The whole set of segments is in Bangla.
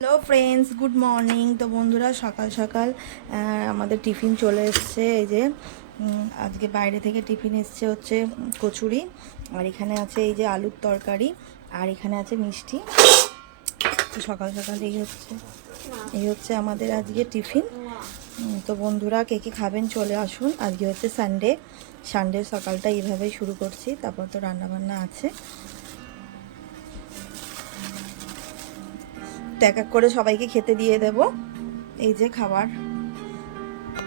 Hello friends, good morning. তো বন্ধুরা, সকাল সকাল আমাদের টিফিন চলে এসছে। এই যে আজকে বাইরে থেকে টিফিন এসছে হচ্ছে কচুরি, আর এখানে আছে এই যে আলুর তরকারি, আর এখানে আছে মিষ্টি। তো সকাল সকাল এই হচ্ছে আমাদের আজকে টিফিন। তো বন্ধুরা, কে কে খাবেন চলে আসুন। আজকে হচ্ছে সানডে সকালটা এইভাবেই শুরু করছি, তারপর তো রান্নাবান্না আছে। এক এক করে সবাইকে খেতে দিয়ে দেব। এই যে খাবার।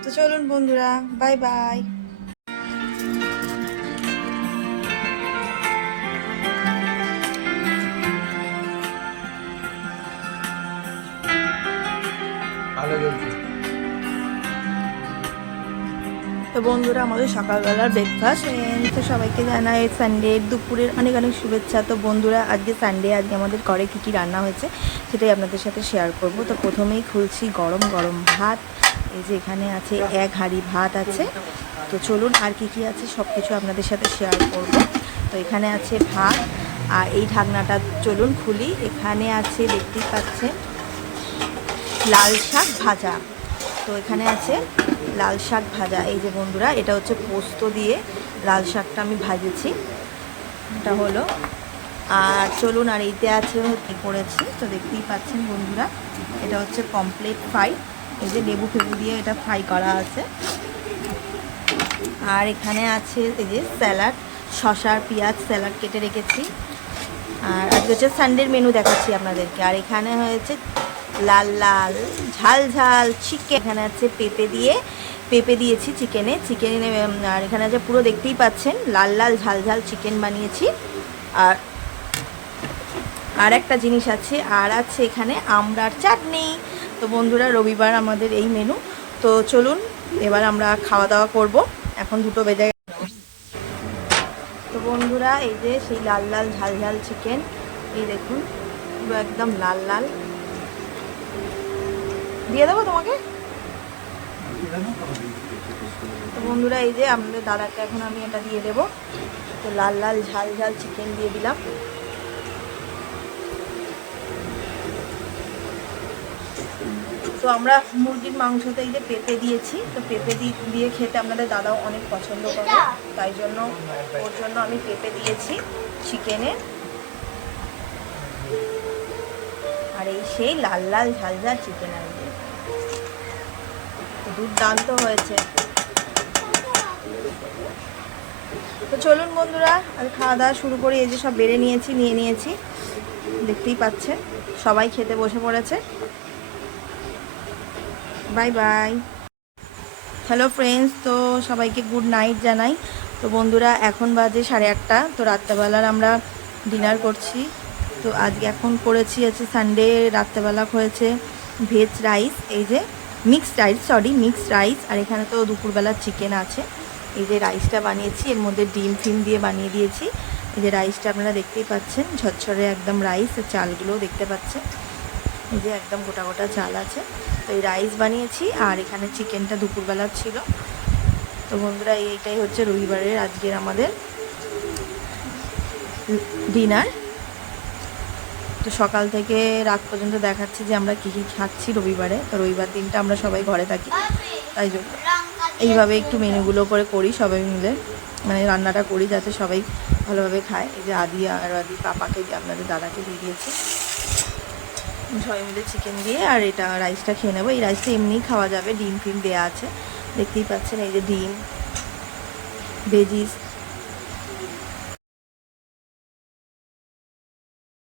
তো চলুন বন্ধুরা, বাই বাই। তো বন্ধুরা, আমাদের সকালবেলার ব্রেকফাস্ট। তো সবাইকে জানাই সানডে দুপুরের অনেক অনেক শুভেচ্ছা। তো বন্ধুরা, আজকে সানডে, আজকে আমাদের ঘরে কী কী রান্না হয়েছে সেটাই আপনাদের সাথে শেয়ার করব। তো প্রথমেই খুলছি গরম গরম ভাত। এই যে এখানে আছে এক হাঁড়ি ভাত আছে। তো চলুন আর কী কী আছে সব কিছু আপনাদের সাথে শেয়ার করব। তো এখানে আছে ভাত, আর এই ঢাকনাটা চলুন খুলি। এখানে আছে, দেখতেই পাচ্ছেন, লাল শাক ভাজা। তো এখানে আছে লাল শাক ভাজা। এই যে বন্ধুরা, এটা হচ্ছে পোস্ত দিয়ে লাল শাকটা আমি ভাজেছি, এটা হলো। আর চলুন, আর এইতে আছে কী করেছি, তো দেখতেই পাচ্ছেন বন্ধুরা, এটা হচ্ছে কমপ্লিট ফ্রাই। এই যে লেবু ফেবু দিয়ে এটা ফ্রাই করা আছে। আর এখানে আছে এই যে স্যালাড, শসা আর পেঁয়াজ স্যালাড কেটে রেখেছি। আর আজকে হচ্ছে সানডের মেনু দেখাচ্ছি আপনাদেরকে। আর এখানে হয়েছে লাল লাল ঝাল ঝাল চিকেন। এখানে আছে পেঁপে দিয়েছি চিকেনে। আর এখানে আছে পুরো, দেখতেই পাচ্ছেন, লাল লাল ঝাল ঝাল চিকেন বানিয়েছি। আর একটা জিনিস আছে, আর আছে এখানে আমড়ার চাটনি। তো বন্ধুরা, রবিবার আমাদের এই মেনু। তো চলুন এবার আমরা খাওয়া দাওয়া করব। এখন 2টো বেজে গেছে। তো বন্ধুরা, এই যে সেই লাল লাল ঝাল ঝাল চিকেন, এই দেখুন, পুরো একদম লাল লাল। দিয়ে দেবো তোমাকে। তো বন্ধুরা, এই যে আমাদের দাদাকে এখন আমি এটা দিয়ে দেবো। তো লাল লাল ঝাল ঝাল চিকেন দিয়ে দিলাম। তো আমরা মুরগির মাংসতে এই যে পেঁপে দিয়েছি। তো পেঁপে দিয়ে খেতে আপনাদের দাদাও অনেক পছন্দ করে, তাই জন্য ওর জন্য আমি পেঁপে দিয়েছি চিকেনে। আর এই সেই লাল লাল ঝাল ঝাল চিকেন আর দুর্দান্ত হয়েছে। তো চলুন বন্ধুরা, আর খাওয়া দাওয়া শুরু করি। এই যে সব নিয়ে নিয়েছি, দেখতেই পাচ্ছেন, সবাই খেতে বসে পড়েছে। Bye bye. হ্যালো ফ্রেন্ডস, তো সবাইকে গুড নাইট জানাই। তো বন্ধুরা, এখন বাজে 8:30। তো রাত্রেবেলার আমরা ডিনার করছি। তো আজকে এখন করেছি আছে সানডে, রাত্রেবেলা হয়েছে ভেজ রাইস, এই যে মিক্সড রাইস। আর এখানে তো দুপুরবেলার চিকেন আছে। এই যে রাইসটা বানিয়েছি, এর মধ্যে ডিম ফিম দিয়ে বানিয়ে দিয়েছি। এই যে রাইসটা আপনারা দেখতেই পাচ্ছেন, ঝরঝরে একদম রাইস। চালগুলোও দেখতে পাচ্ছেন, এই যে একদম গোটা গোটা চাল আছে। তো এই রাইস বানিয়েছি, আর এখানে চিকেনটা দুপুরবেলার ছিল। তো বন্ধুরা, এইটাই হচ্ছে রবিবারের আজকের আমাদের ডিনার। তো সকাল থেকে রাত পর্যন্ত দেখাচ্ছি যে আমরা কী কী খাচ্ছি রবিবারে। তো রবিবার দিনটা আমরা সবাই ঘরে থাকি, তাই জন্য এইভাবে একটু মেনুগুলো করে করি সবাই মিলে, মানে রান্নাটা করি যাতে সবাই ভালোভাবে খায়। এই যে আদি পাপাকে, আপনাদের দাদাকে দিয়ে দিয়েছি, সবাই মিলে চিকেন দিয়ে। আর এটা রাইসটা খেয়ে নেবো। এই রাইসটা এমনিই খাওয়া যাবে, ডিম ফিম দেওয়া আছে, দেখতেই পাচ্ছেন। এই যে ডিম, ভেজিস,